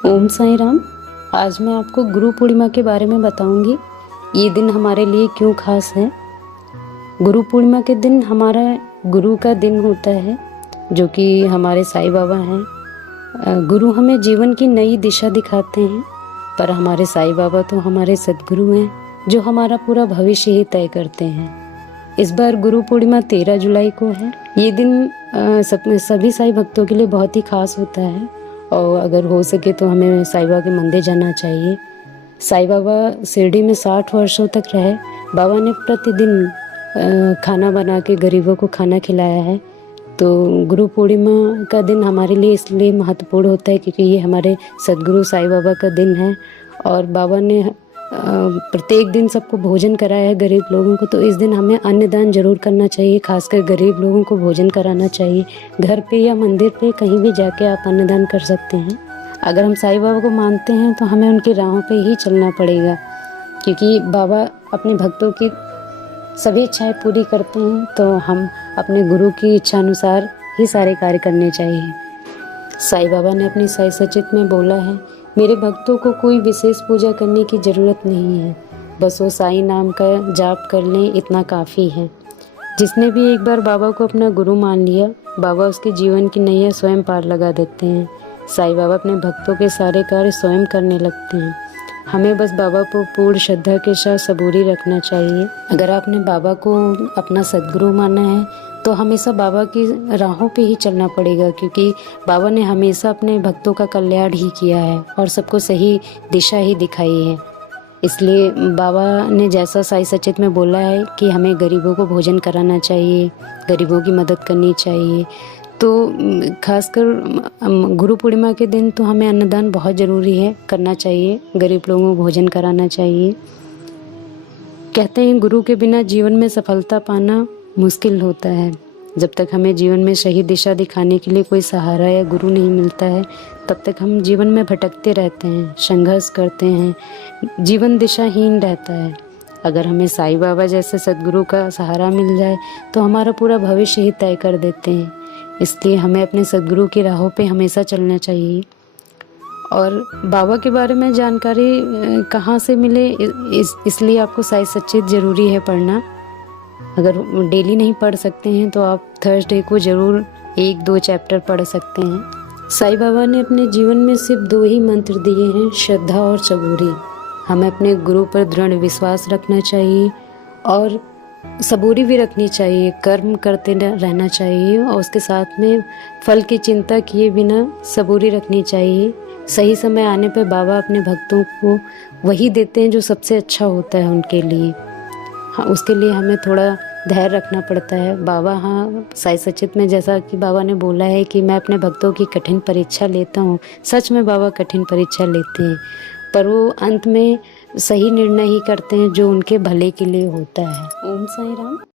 ओम साईं राम। आज मैं आपको गुरु पूर्णिमा के बारे में बताऊंगी। ये दिन हमारे लिए क्यों खास है। गुरु पूर्णिमा के दिन हमारा गुरु का दिन होता है, जो कि हमारे साईं बाबा हैं। गुरु हमें जीवन की नई दिशा दिखाते हैं, पर हमारे साईं बाबा तो हमारे सद्गुरु हैं, जो हमारा पूरा भविष्य ही तय करते हैं। इस बार गुरु पूर्णिमा 13 जुलाई को है। ये दिन सभी साईं भक्तों के लिए बहुत ही खास होता है, और अगर हो सके तो हमें साईं बाबा के मंदिर जाना चाहिए। साईं बाबा शिरडी में 60 वर्षों तक रहे। बाबा ने प्रतिदिन खाना बना के गरीबों को खाना खिलाया है। तो गुरु पूर्णिमा का दिन हमारे लिए इसलिए महत्वपूर्ण होता है क्योंकि ये हमारे सद्गुरु साईं बाबा का दिन है, और बाबा ने प्रत्येक दिन सबको भोजन कराया है गरीब लोगों को। तो इस दिन हमें अन्नदान जरूर करना चाहिए, खासकर गरीब लोगों को भोजन कराना चाहिए। घर पे या मंदिर पे कहीं भी जाके आप अन्नदान कर सकते हैं। अगर हम साईं बाबा को मानते हैं तो हमें उनकी राहों पे ही चलना पड़ेगा, क्योंकि बाबा अपने भक्तों की सभी इच्छाएं पूरी करते हैं। तो हम अपने गुरु की इच्छा अनुसार ही सारे कार्य करने चाहिए। साईं बाबा ने अपनी साई सचित में बोला है, मेरे भक्तों को कोई विशेष पूजा करने की ज़रूरत नहीं है, बस वो साईं नाम का जाप कर लें, इतना काफ़ी है। जिसने भी एक बार बाबा को अपना गुरु मान लिया, बाबा उसके जीवन की नैया स्वयं पार लगा देते हैं। साईं बाबा अपने भक्तों के सारे कार्य स्वयं करने लगते हैं। हमें बस बाबा को पूर्ण श्रद्धा के साथ सबूरी रखना चाहिए। अगर आपने बाबा को अपना सद्गुरु माना है तो हमेशा बाबा की राहों पे ही चलना पड़ेगा, क्योंकि बाबा ने हमेशा अपने भक्तों का कल्याण ही किया है और सबको सही दिशा ही दिखाई है। इसलिए बाबा ने जैसा साई सचित में बोला है कि हमें गरीबों को भोजन कराना चाहिए, गरीबों की मदद करनी चाहिए। तो खासकर गुरु पूर्णिमा के दिन तो हमें अन्नदान बहुत ज़रूरी है, करना चाहिए, गरीब लोगों को भोजन कराना चाहिए। कहते हैं गुरु के बिना जीवन में सफलता पाना मुश्किल होता है। जब तक हमें जीवन में सही दिशा दिखाने के लिए कोई सहारा या गुरु नहीं मिलता है, तब तक हम जीवन में भटकते रहते हैं, संघर्ष करते हैं, जीवन दिशाहीन रहता है। अगर हमें साईं बाबा जैसे सद्गुरु का सहारा मिल जाए तो हमारा पूरा भविष्य ही तय कर देते हैं। इसलिए हमें अपने सद्गुरु की राहों पे हमेशा चलना चाहिए। और बाबा के बारे में जानकारी कहाँ से मिले, इसलिए आपको साई सच्चित ज़रूरी है पढ़ना। अगर डेली नहीं पढ़ सकते हैं तो आप थर्सडे को ज़रूर 1-2 चैप्टर पढ़ सकते हैं। साईं बाबा ने अपने जीवन में सिर्फ 2 ही मंत्र दिए हैं, श्रद्धा और सबूरी। हमें अपने गुरु पर दृढ़ विश्वास रखना चाहिए और सबूरी भी रखनी चाहिए, कर्म करते रहना चाहिए, और उसके साथ में फल की चिंता किए बिना सबूरी रखनी चाहिए। सही समय आने पर बाबा अपने भक्तों को वही देते हैं जो सबसे अच्छा होता है उनके लिए। हाँ, उसके लिए हमें थोड़ा धैर्य रखना पड़ता है। बाबा साई सचित में जैसा कि बाबा ने बोला है कि मैं अपने भक्तों की कठिन परीक्षा लेता हूँ। सच में बाबा कठिन परीक्षा लेते हैं, पर वो अंत में सही निर्णय ही करते हैं जो उनके भले के लिए होता है। ओम साईं राम।